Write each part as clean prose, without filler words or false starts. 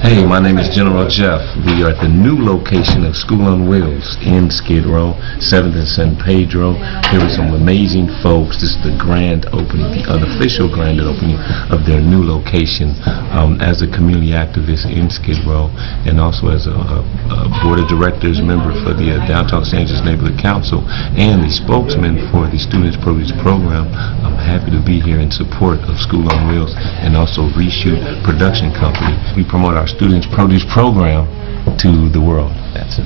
Hey, my name is General Jeff. We are at the new location of School on Wheels in Skid Row, 7th and San Pedro. Here are some amazing folks. This is the grand opening, the unofficial grand opening of their new location. As a community activist in Skid Row and also as a board of directors member for the Downtown Los Angeles Neighborhood Council and the spokesman for the Students Produce program, I'm happy to be here in support of School on Wheels and also Reshoot Production Company. We promote our Students Produce program to the world. That's it.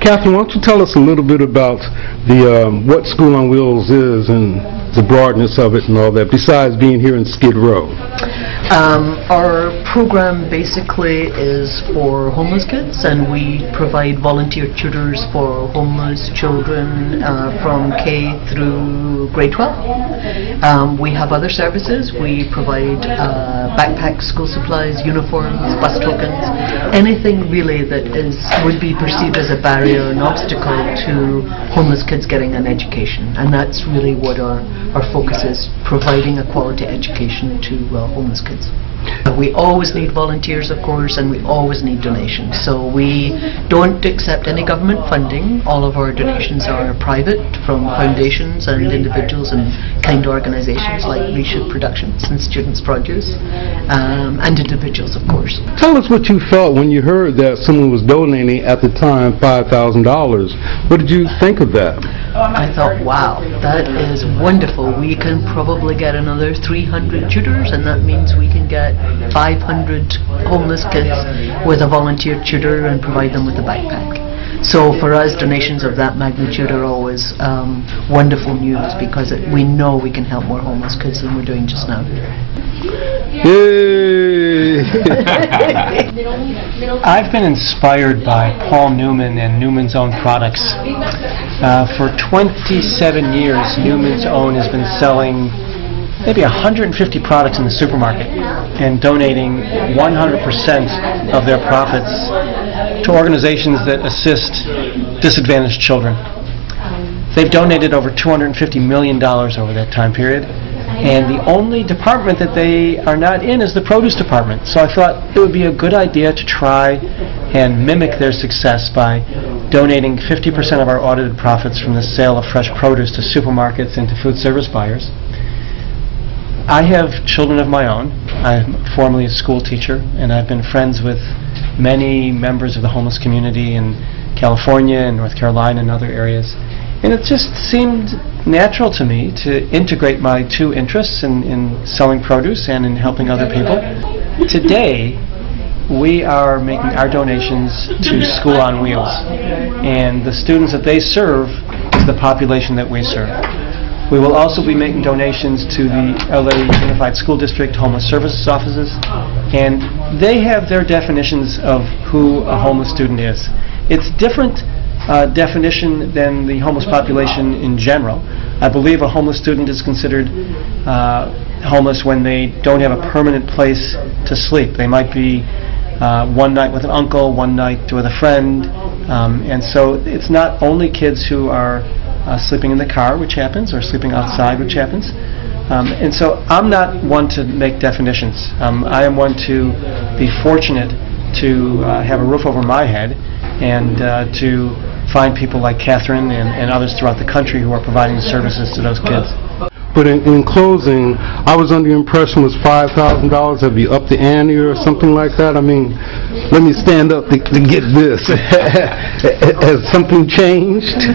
Catherine, why don't you tell us a little bit about the what School on Wheels is and the broadness of it and all that, besides being here in Skid Row? Our program basically is for homeless kids, and we provide volunteer tutors for homeless children from K through grade 12. We have other services. We provide backpacks, school supplies, uniforms, bus tokens, anything really that would be perceived as a barrier, an obstacle to homeless kids getting an education. And that's really what our focus is, providing a quality education to homeless kids. We always need volunteers, of course, and we always need donations. So we don't accept any government funding. All of our donations are private from foundations and individuals and kind organizations like Reshoot Productions and Students Produce, and individuals, of course. Tell us what you felt when you heard that someone was donating at the time $5,000. What did you think of that? I thought, wow, that is wonderful. We can probably get another 300 tutors, and that means we can get 500 homeless kids with a volunteer tutor and provide them with a backpack. So for us, donations of that magnitude are always wonderful news, because we know we can help more homeless kids than we're doing just now. Yay! I've been inspired by Paul Newman and Newman's Own products. For 27 years, Newman's Own has been selling maybe 150 products in the supermarket and donating 100% of their profits to organizations that assist disadvantaged children. They've donated over $250 million over that time period, and the only department that they are not in is the produce department. So I thought it would be a good idea to try and mimic their success by donating 50% of our audited profits from the sale of fresh produce to supermarkets and to food service buyers. I have children of my own. I'm formerly a school teacher, and I've been friends with many members of the homeless community in California and North Carolina and other areas. And it just seemed natural to me to integrate my two interests in selling produce and in helping other people. Today, we are making our donations to School on Wheels, and the students that they serve is the population that we serve. We will also be making donations to the LA Unified School District Homeless Services offices, and they have their definitions of who a homeless student is. It's different definition than the homeless population in general. I believe a homeless student is considered homeless when they don't have a permanent place to sleep. They might be one night with an uncle, one night with a friend, and so it's not only kids who are sleeping in the car, which happens, or sleeping outside, which happens. And so I'm not one to make definitions. I am one to be fortunate to have a roof over my head and to find people like Catherine and others throughout the country who are providing services to those kids. But in closing, I was under the impression was $5,000. Have you upped the ante or something like that? I mean, let me stand up to get this. Has something changed?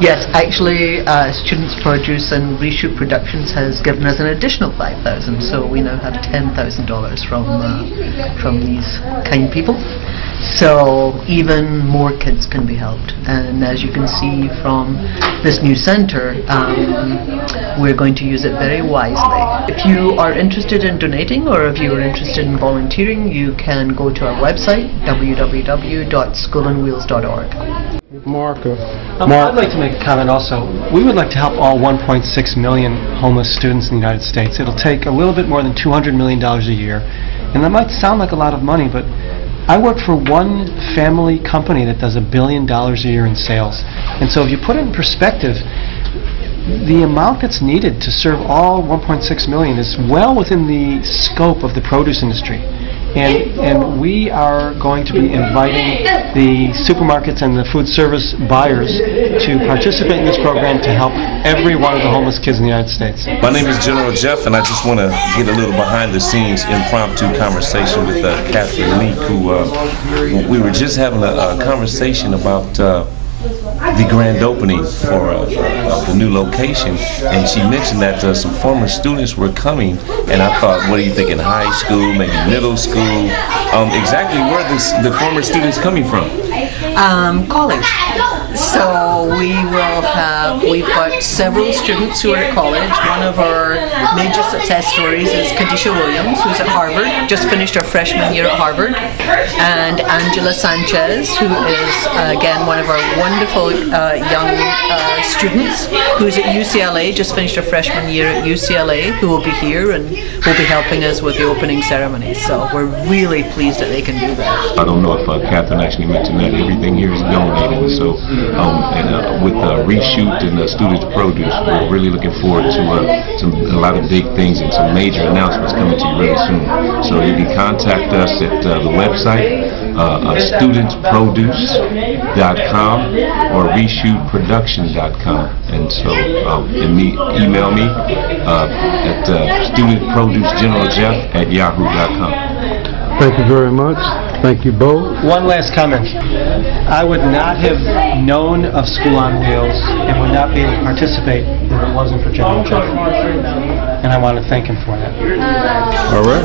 Yes, actually, Students Produce and Reshoot Productions has given us an additional $5,000, so we now have $10,000 from these kind people. So even more kids can be helped, and as you can see from this new center, we're going to use it very wisely. If you are interested in donating, or if you are interested in volunteering, you can go to our website, www.schoolanwheels.org. Mark. I'd like to make a comment also. We would like to help all 1.6 million homeless students in the United States. It'll take a little bit more than $200 million a year. And that might sound like a lot of money, but I work for one family company that does $1 billion a year in sales. And so if you put it in perspective, the amount that's needed to serve all 1.6 million is well within the scope of the produce industry. And we are going to be inviting the supermarkets and the food service buyers to participate in this program to help every one of the homeless kids in the United States. My name is General Jeff, and I just want to get a little behind-the-scenes impromptu conversation with Catherine Leak, who we were just having a conversation about the grand opening for the new location, and she mentioned that some former students were coming, and I thought, what are you thinking, high school, maybe middle school? Exactly where are the former students coming from? College. So we've got several students who are at college. One of our major success stories is Kadisha Williams, who's at Harvard, just finished her freshman year at Harvard, and Angela Sanchez, who is again one of our wonderful young students, who's at UCLA, just finished her freshman year at UCLA, who will be here and will be helping us with the opening ceremony. So we're really pleased that they can do that. I don't know if Catherine actually mentioned that everything here is donated, so with Reshoot and Students Produce, we're really looking forward to a lot of big things and some major announcements coming to you really soon. So you can contact us at the website studentsproduce.com or reshootproduction.com, and so email me at studentproducegeneraljeff@yahoo.com. Thank you very much. Thank you both. One last comment. I would not have known of School on Wheels and would not be able to participate if it wasn't for General Jeff. And I want to thank him for that. All right.